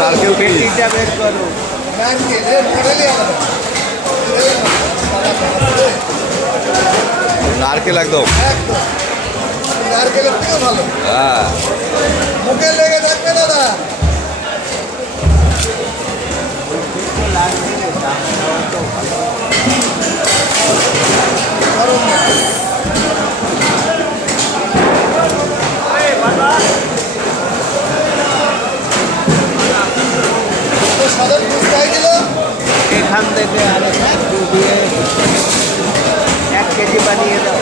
নারকেল পেটিটা বের করো। নারকেল একদম নারকেলের থেকেও ভালো। হ্যাঁ মুখে লেগে থাকবে দাদা। সাধারণ ফুচকাই দিল এখান থেকে আরে দিয়ে 1 কেজি বানিয়ে দাও।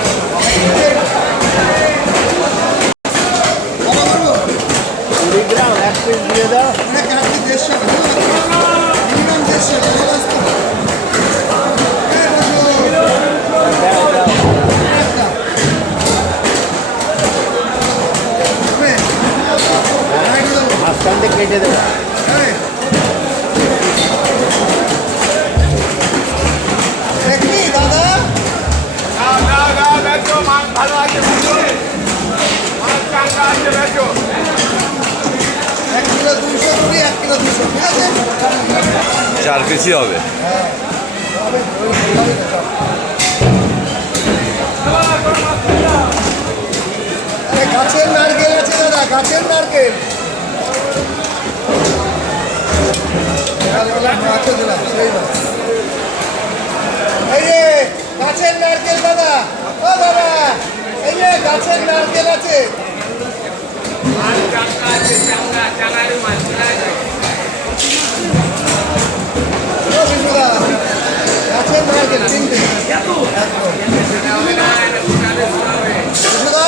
কুড়িগ্রাম 1 পিস দিয়ে দাও। অনেক আপনি 150 মিনিমাম 150 দাও দাও। মাঝখান থেকে কেটে দেবো। দেখি দাদা এক কিলো 200 রুপি 1 কিলো 200 ঠিক আছে 4 পিসই হবে। আরে গাছের নারকেল আছে দাদা গাছের নারকেল মাছও দিলাম সেই মাছ এই যে গাছের নারকেল দাদা ও দাদা এই যে গাছের নারকেল আছে ও বিশুদা গাছের নারকেল চিনতে বিশুদা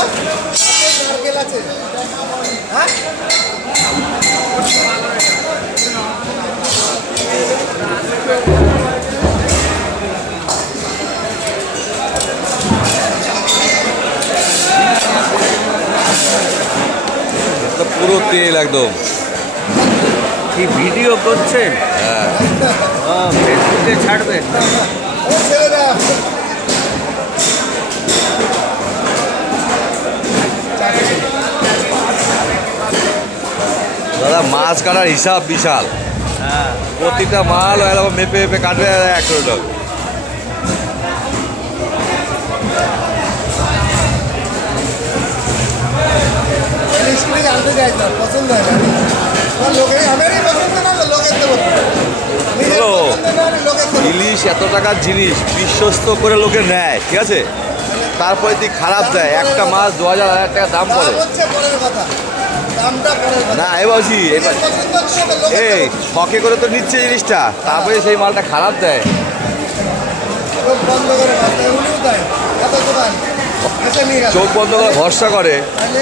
গাছের নারকেল আছে হ্যাঁ তো পুরো তেল একদম। কি ভিডিও করছেন? হ্যাঁ ফেসবুকে ছাড়বেন? ও ছেলেরা দাদা মাছ কাটার হিসাব বিশাল। হ্যাঁ প্রতিটা মাল এরকম মেপে মেপে কাটবে 100 টাকা। মিষ্টি জানতে চাই না পছন্দ হয় না আমার লোকের আমারই পছন্দ না লোকের দেবো নিজের হ্যালো। পছন্দ না আমি লোকের দেবো ইলিশ এত টাকার জিনিস বিশ্বস্ত করে লোকে নেয় ঠিক আছে, তারপরে তুই খারাপ দেয় একটা মাছ 2000 টাকা দাম দাম পড়ে। হচ্ছে পরের কথা দামটা পরের কথা না এ বলছি এবার নিজের পছন্দ হচ্ছে তো লোকের এই দেবো শখে করে তো নিচ্ছে জিনিসটা, তারপরে সেই মালটা খারাপ দেয়। চোখ বন্ধ করে ভাবতে উনিও দেয় এত দোকান এসে নিয়ে গেল চোখ বন্ধ করে ভরসা করে। তাহলে